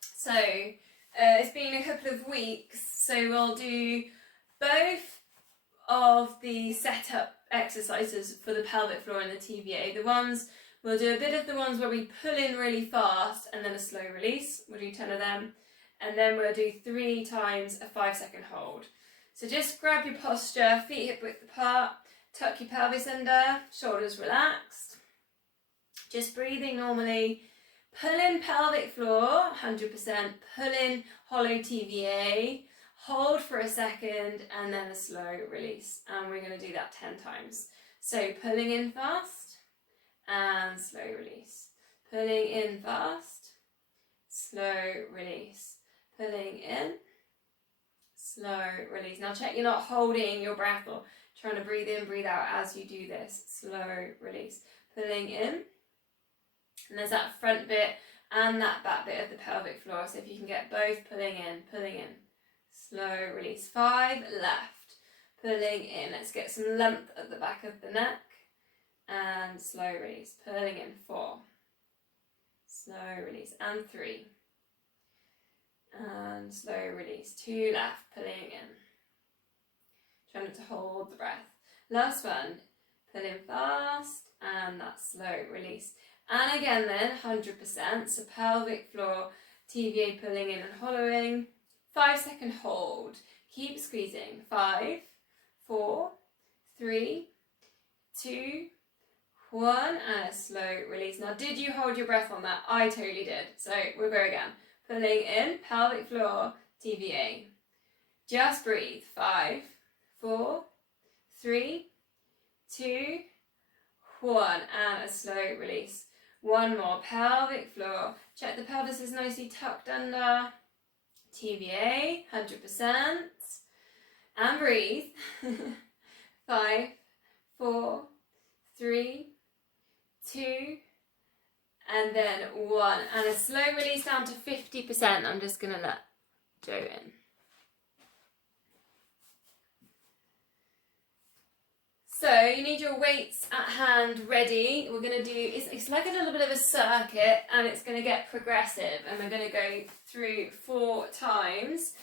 So it's been a couple of weeks, so we'll do both of the setup exercises for the pelvic floor and the TVA. We'll do a bit of the ones where we pull in really fast and then a slow release. We'll do 10 of them, and then we'll do 3 times a 5-second hold. So just grab your posture, feet hip width apart, tuck your pelvis under, shoulders relaxed. Just breathing normally. Pull in pelvic floor, 100%. Pull in hollow TVA. Hold for a second and then a slow release. And we're going to do that 10 times. So pulling in fast and slow release. Pulling in fast, slow release. Pulling in, slow release. Now check you're not holding your breath or trying to breathe in, breathe out as you do this. Slow release. Pulling in. And there's that front bit and that back bit of the pelvic floor. So if you can get both, pulling in. Slow release. 5 left. Pulling in. Let's get some length at the back of the neck. And slow release. Pulling in. 4. Slow release. And 3. And slow release. 2 left. Pulling in. Trying not to hold the breath. Last one. Pull in fast. And that slow release. And again then, 100%. So pelvic floor, TVA pulling in and hollowing. 5-second hold. Keep squeezing. 5, 4, 3, 2, 1. And a slow release. Now, did you hold your breath on that? I totally did. So we'll go again. Pulling in, pelvic floor, TVA. Just breathe. 5, 4, 3, 2, 1. And a slow release. One more, pelvic floor. Check the pelvis is nicely tucked under. TVA, 100%. And breathe. 5, 4, 3, 2, and then 1. And a slow release down to 50%. I'm just going to let Joe in. So you need your weights at hand ready. We're going to do, it's like a little bit of a circuit, and it's going to get progressive, and we're going to go through 4 times.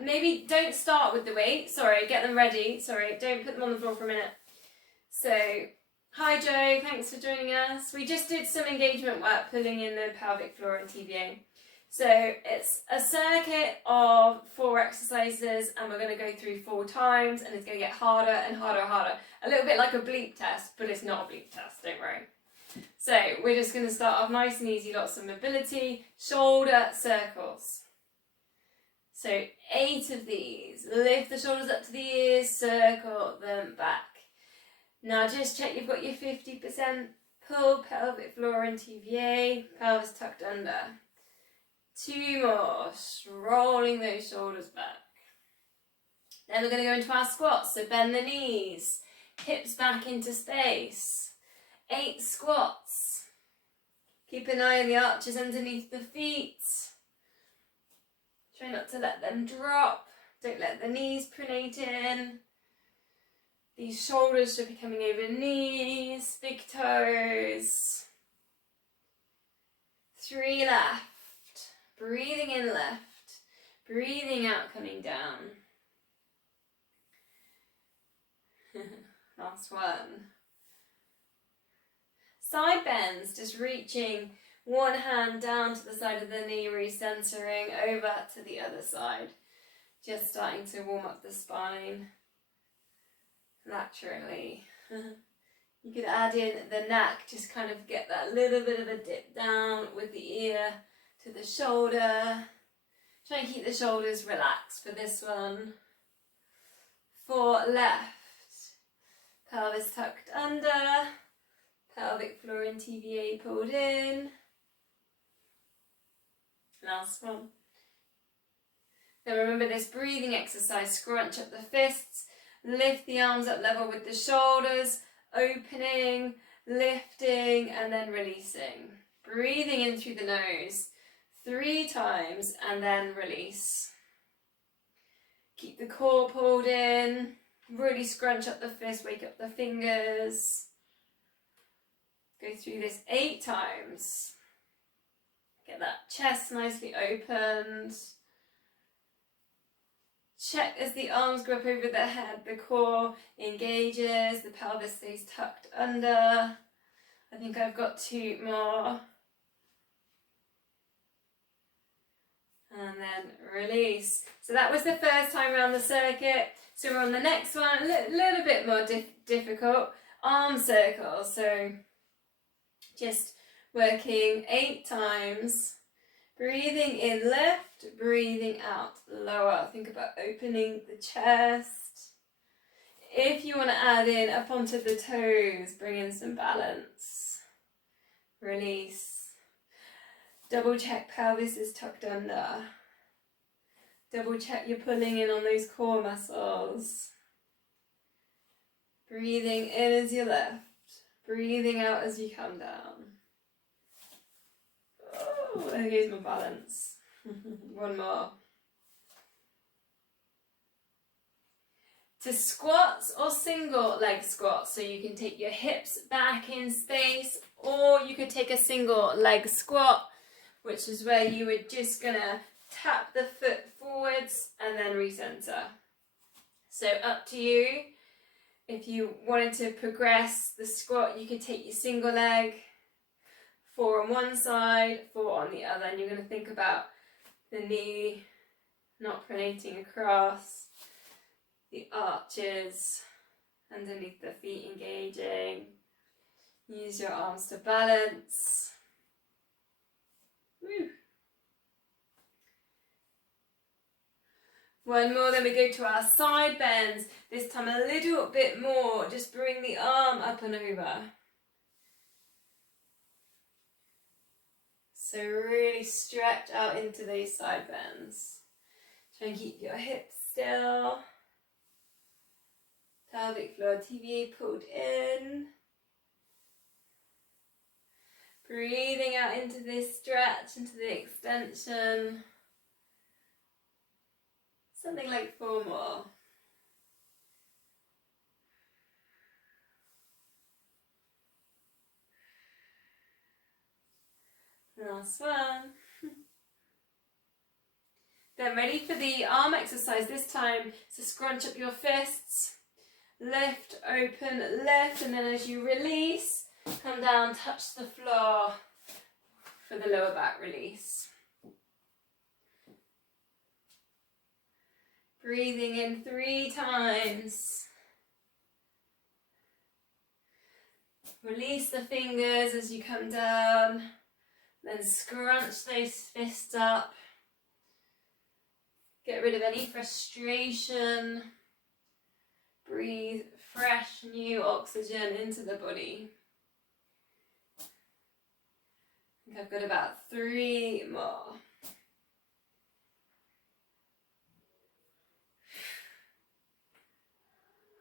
Maybe don't start with the weight, sorry, get them ready, sorry, don't put them on the floor for a minute. So, hi Joe, thanks for joining us. We just did some engagement work pulling in the pelvic floor and TVA. So it's a circuit of 4 exercises, and we're going to go through 4 times, and it's going to get harder and harder and harder. A little bit like a bleep test, but it's not a bleep test, don't worry. So we're just going to start off nice and easy, lots of mobility, shoulder circles. So 8 of these. Lift the shoulders up to the ears, circle them back. Now just check you've got your 50%. Pull pelvic floor and TVA, pelvis tucked under. 2 more, rolling those shoulders back. Then we're going to go into our squats, so bend the knees, hips back into space. 8 squats. Keep an eye on the arches underneath the feet. Try not to let them drop. Don't let the knees pronate in. These shoulders should be coming over knees, big toes. 3 left. Breathing in left, breathing out, coming down. Last one. Side bends, just reaching one hand down to the side of the knee, recentering over to the other side. Just starting to warm up the spine laterally. You could add in the neck, just kind of get that little bit of a dip down with the ear to the shoulder. Try and keep the shoulders relaxed for this one. 4 left. Pelvis tucked under. Pelvic floor and TVA pulled in. Last one. Now remember this breathing exercise. Scrunch up the fists. Lift the arms up level with the shoulders. Opening, lifting, and then releasing. Breathing in through the nose. 3 times and then release. Keep the core pulled in. Really scrunch up the fist, wake up the fingers. Go through this 8 times. Get that chest nicely opened. Check as the arms go up over the head, the core engages, the pelvis stays tucked under. I think I've got 2 more. And then release. So that was the first time around the circuit. So we're on the next one, a little bit more difficult. Arm circles. So just working 8 times. Breathing in lift, breathing out lower. Think about opening the chest. If you want to add in up onto the toes, bring in some balance. Release. Double check pelvis is tucked under. Double check you're pulling in on those core muscles. Breathing in as you lift. Breathing out as you come down. Oh, there goes my balance. One more. To squats or single leg squats, so you can take your hips back in space, or you could take a single leg squat, which is where you were just gonna tap the foot forwards and then recenter. So up to you. If you wanted to progress the squat, you could take your single leg, 4 on one side, 4 on the other, and you're going to think about the knee not pronating across, the arches underneath the feet engaging. Use your arms to balance. Woo. One more, then we go to our side bends. This time a little bit more. Just bring the arm up and over. So really stretch out into those side bends. Try and keep your hips still. Pelvic floor TVA pulled in. Breathing out into this stretch, into the extension. Something like 4 more. Last one. Then ready for the arm exercise this time. So scrunch up your fists, lift, open, lift, and then as you release, come down, touch the floor for the lower back release. Breathing in 3 times. Release the fingers as you come down. Then scrunch those fists up. Get rid of any frustration. Breathe fresh, new oxygen into the body. I think I've got about 3 more.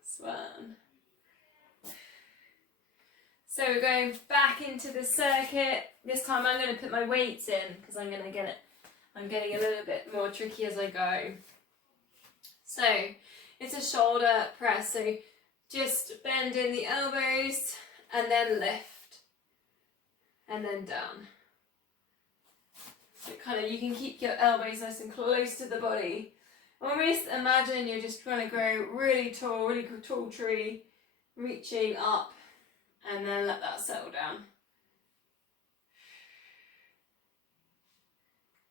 This one. So we're going back into the circuit. This time I'm going to put my weights in because I'm getting a little bit more tricky as I go. So it's a shoulder press. So just bend in the elbows and then lift and then down. So you can keep your elbows nice and close to the body. Almost imagine you're just trying to grow really tall tree, reaching up. And then let that settle down.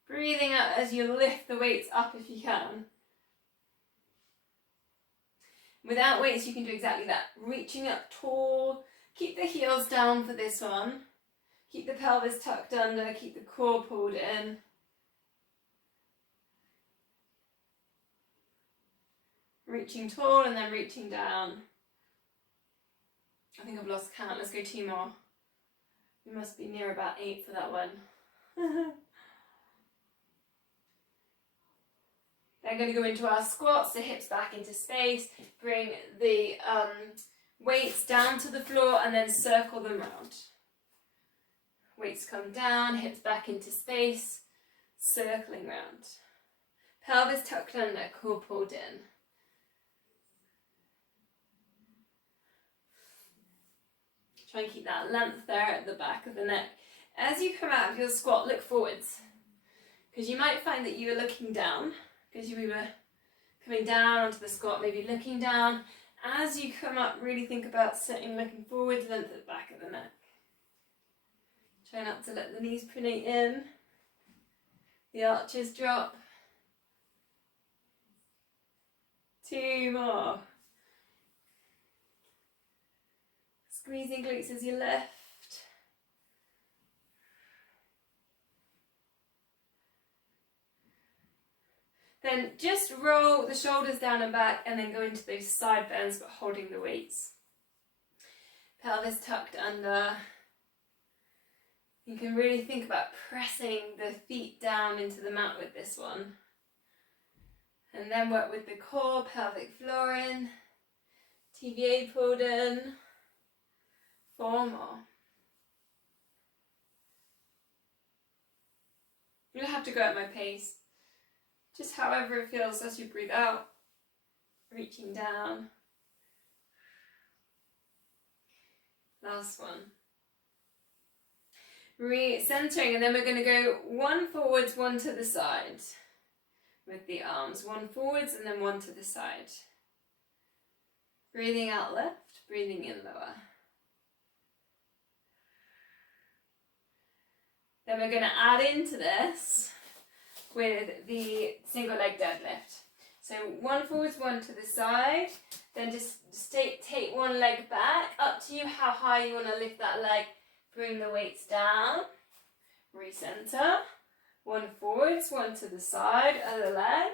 Breathing out as you lift the weights up if you can. Without weights you can do exactly that. Reaching up tall. Keep the heels down for this one. Keep the pelvis tucked under. Keep the core pulled in. Reaching tall and then reaching down. I think I've lost count. Let's go 2 more. We must be near about 8 for that one. Then going to go into our squats, the hips back into space. Bring the weights down to the floor and then circle them round. Weights come down, hips back into space, circling round. Pelvis tucked under, core pulled in. Try and keep that length there at the back of the neck. As you come out of your squat, look forwards, because you might find that you are looking down, because you were coming down onto the squat, maybe looking down. As you come up, really think about sitting, looking forwards, length at the back of the neck. Try not to let the knees pronate in, the arches drop. 2 more. Squeezing glutes as you lift. Then just roll the shoulders down and back and then go into those side bends but holding the weights. Pelvis tucked under. You can really think about pressing the feet down into the mat with this one. And then work with the core, pelvic floor in, TVA pulled in. 4 more. You don't have to go at my pace. Just however it feels as you breathe out, reaching down. Last one. Re-centering, and then we're going to go 1 forwards, 1 to the side with the arms. 1 forwards and then 1 to the side. Breathing out left, breathing in lower. Then we're going to add into this with the single leg deadlift. So 1 forwards, 1 to the side. Then just take 1 leg back. Up to you how high you want to lift that leg. Bring the weights down. Recenter. 1 forwards, 1 to the side. Other leg.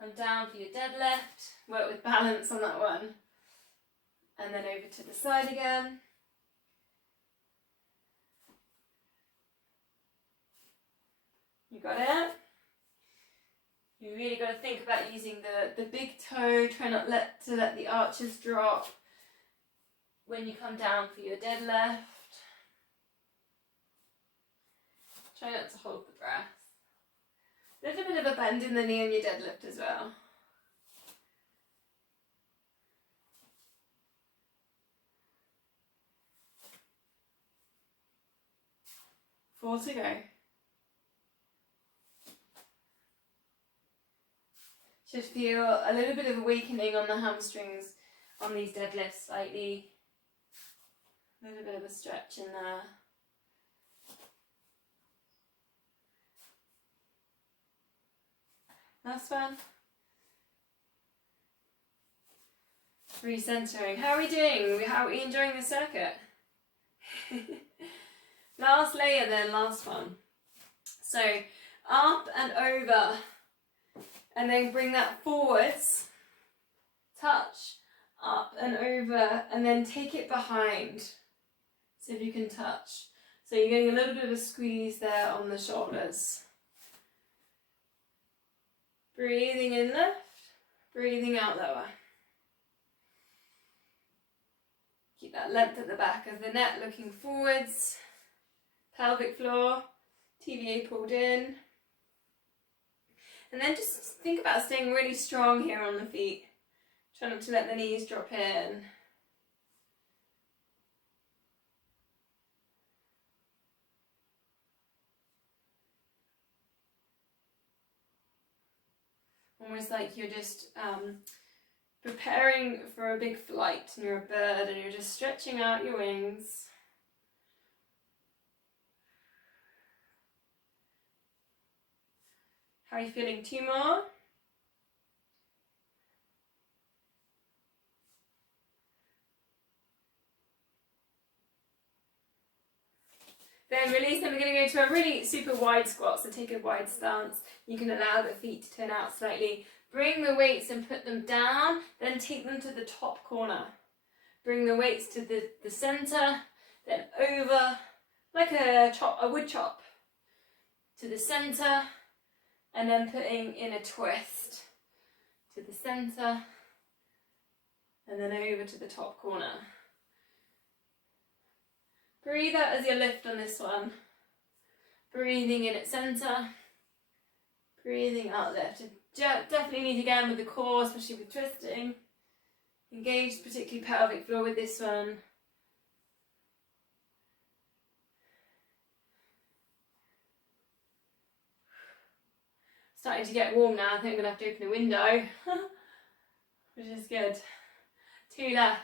Come down for your deadlift. Work with balance on that one. And then over to the side again. You got it? You really got to think about using the big toe. Try not to let the arches drop when you come down for your deadlift. Try not to hold the breath. A little bit of a bend in the knee on your deadlift as well. 4 to go. Should feel a little bit of awakening on the hamstrings on these deadlifts slightly. A little bit of a stretch in there. Last one. Recentering. How are we doing? How are we enjoying the circuit? Last layer then, last one. So up and over. And then bring that forwards, touch, up and over, and then take it behind. See if you can touch. So you're getting a little bit of a squeeze there on the shoulders. Breathing in left, breathing out lower. Keep that length at the back of the neck, looking forwards. Pelvic floor, TVA pulled in. And then just think about staying really strong here on the feet. Try not to let the knees drop in. Almost like you're just preparing for a big flight and you're a bird and you're just stretching out your wings. How are you feeling? 2 more. Then release, then we're going to go to a really super wide squat, so take a wide stance. You can allow the feet to turn out slightly. Bring the weights and put them down, then take them to the top corner. Bring the weights to the centre, then over, like a wood chop, to the centre, and then putting in a twist to the centre, and then over to the top corner. Breathe out as you lift on this one. Breathing in at centre, breathing out lift. Definitely need again with the core, especially with twisting. Engage particularly pelvic floor with this one. Starting to get warm now. I think I'm going to have to open a window, which is good. 2 left.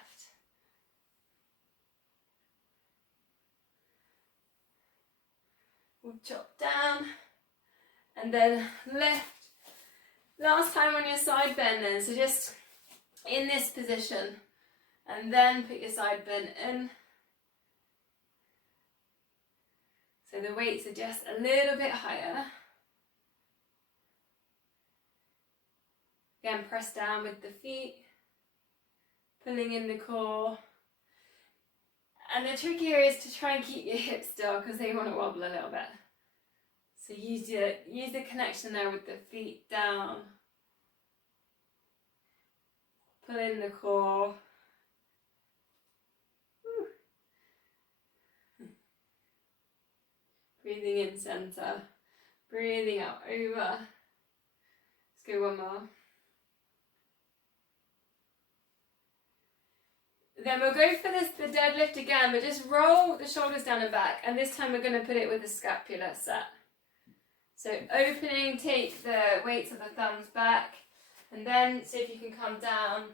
We'll chop down and then lift. Last time on your side bend then, so just in this position and then put your side bend in. So the weights are just a little bit higher. Again, press down with the feet, pulling in the core. And the trick here is to try and keep your hips still because they want to wobble a little bit. So use the connection there with the feet down. Pull in the core. Woo. Breathing in center. Breathing out over. Let's go one more. Then we'll go for the deadlift again, but just roll the shoulders down and back. And this time we're going to put it with the scapula set. So opening, take the weights of the thumbs back. And then see if you can come down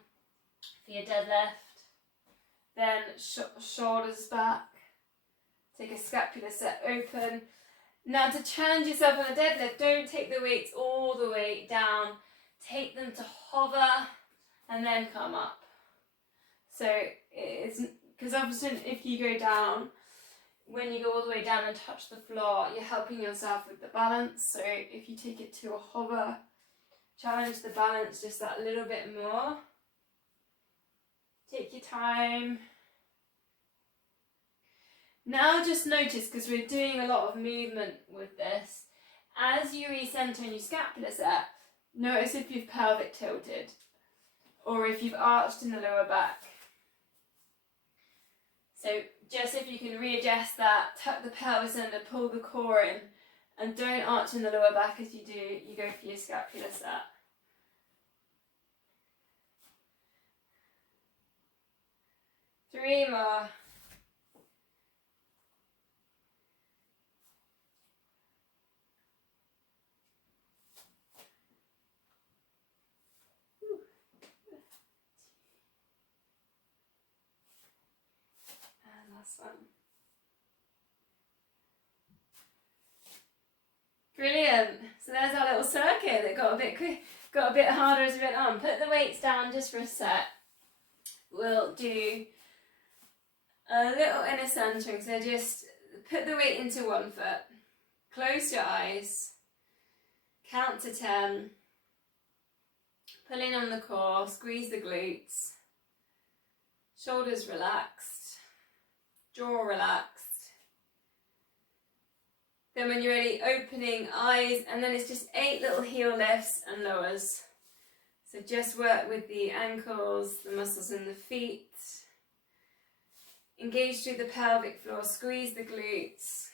for your deadlift. Then shoulders back. Take a scapula set open. Now to challenge yourself on the deadlift, don't take the weights all the way down. Take them to hover and then come up. So it's because often if you go down, when you go all the way down and touch the floor, you're helping yourself with the balance. So if you take it to a hover, challenge the balance just that little bit more. Take your time. Now just notice, because we're doing a lot of movement with this, as you recenter in your scapula set, notice if you've pelvic tilted or if you've arched in the lower back. So just if you can readjust that, tuck the pelvis under, pull the core in, and don't arch in the lower back as you do, you go for your scapula set. Three more. And last one. Brilliant. So there's our little circuit that got a bit harder as we went on. Put the weights down just for a sec. We'll do a little inner centering. So just put the weight into one foot. Close your eyes. Count to 10. Pull in on the core. Squeeze the glutes. Shoulders relaxed. Jaw relaxed. Then when you're ready, opening eyes, and then it's just 8 little heel lifts and lowers. So just work with the ankles, the muscles in the feet. Engage through the pelvic floor, squeeze the glutes.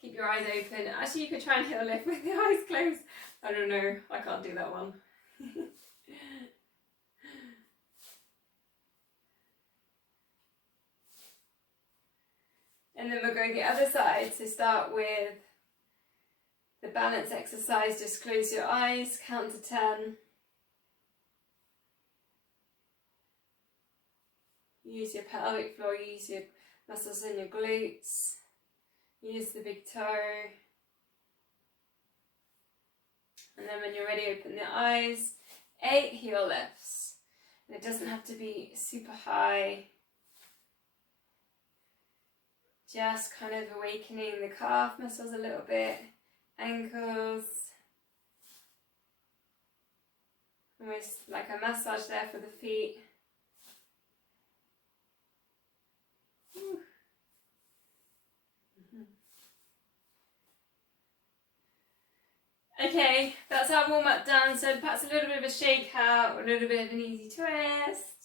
Keep your eyes open. Actually, you could try and heel lift with the eyes closed. I don't know, I can't do that one. And then we'll go the other side. So start with the balance exercise. Just close your eyes, count to 10. Use your pelvic floor, use your muscles in your glutes. Use the big toe. And then when you're ready, open the eyes. 8 heel lifts. And it doesn't have to be super high. Just kind of awakening the calf muscles a little bit, ankles, almost like a massage there for the feet. Okay, that's our warm up done, so perhaps a little bit of a shake out, a little bit of an easy twist.